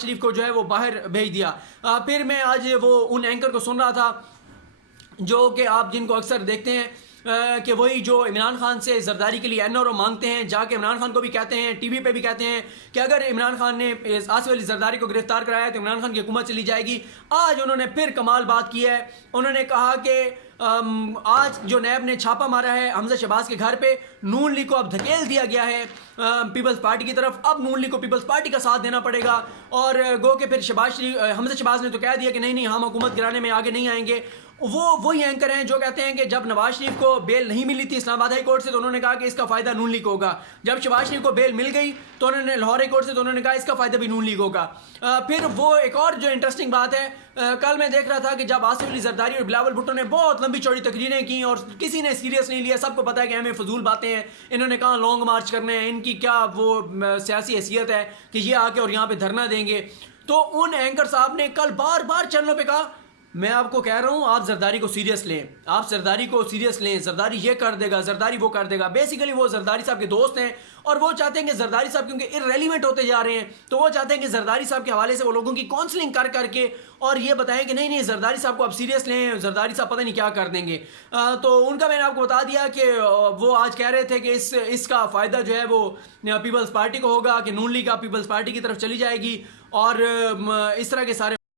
شریف کو جو ہے وہ باہر بھیج دیا۔ پھر میں آج وہ ان اینکر کو سن رہا تھا جو کہ آپ جن کو اکثر دیکھتے ہیں کہ وہی جو عمران خان سے زرداری کے لیے NRO مانگتے ہیں، جا کے عمران خان کو بھی کہتے ہیں، ٹی وی پہ بھی کہتے ہیں کہ اگر عمران خان نے آصف علی زرداری کو گرفتار کرایا ہے تو عمران خان کی حکومت چلی جائے گی۔ آج انہوں نے پھر کمال بات کی ہے، انہوں نے کہا کہ آج جو نیب نے چھاپا مارا ہے حمزہ شہباز کے گھر پہ، نون لیگ کو اب دھکیل دیا گیا ہے پیپلز پارٹی کی طرف، اب نون لیگ کو پیپلز پارٹی کا ساتھ دینا پڑے گا، اور گو کہ پھر حمزہ شہباز نے تو کہہ دیا کہ نہیں ہم حکومت گرانے میں آگے نہیں آئیں گے۔ وہی اینکر ہیں جو کہتے ہیں کہ جب نواز شریف کو بیل نہیں ملی تھی اسلام آباد ہائی کورٹ سے تو انہوں نے کہا کہ اس کا فائدہ نون لیگ ہوگا، جب شہباز شریف کو بیل مل گئی تو انہوں نے لاہور ہائی کورٹ سے تو انہوں نے کہا اس کا فائدہ بھی نون لیگ ہوگا۔ پھر وہ ایک اور جو انٹرسٹنگ بات ہے، کل میں دیکھ رہا تھا کہ جب آصف علی زرداری اور بلاول بھٹو نے بہت لمبی چوڑی تقریریں کی اور کسی نے سیریس نہیں لیا، سب کو پتا ہے کہ ہمیں فضول باتیں ہیں، انہوں نے کہا لانگ مارچ کرنے ہیں، ان کی کیا وہ سیاسی حیثیت ہے کہ یہ آ کے اور یہاں پہ دھرنا دیں گے۔ تو ان اینکر صاحب نے کل بار بار چینلوں پہ کہا میں آپ کو کہہ رہا ہوں آپ زرداری کو سیریس لیں، آپ زرداری کو سیریس لیں، زرداری یہ کر دے گا، زرداری وہ کر دے گا۔ بیسیکلی وہ زرداری صاحب کے دوست ہیں اور وہ چاہتے ہیں کہ زرداری صاحب کیونکہ ارریلیونٹ ہوتے جا رہے ہیں تو وہ چاہتے ہیں کہ زرداری صاحب کے حوالے سے وہ لوگوں کی کاؤنسلنگ کر کے اور یہ بتائیں کہ نہیں زرداری صاحب کو آپ سیریس لیں، زرداری صاحب پتہ نہیں کیا کر دیں گے۔ تو ان کا میں نے آپ کو بتا دیا کہ وہ آج کہہ رہے تھے کہ اس کا فائدہ جو ہے وہ پیپلز پارٹی کو ہوگا، کہ نون لیگ آپ پیپلز پارٹی کی طرف چلی جائے گی اور اس طرح کے سارے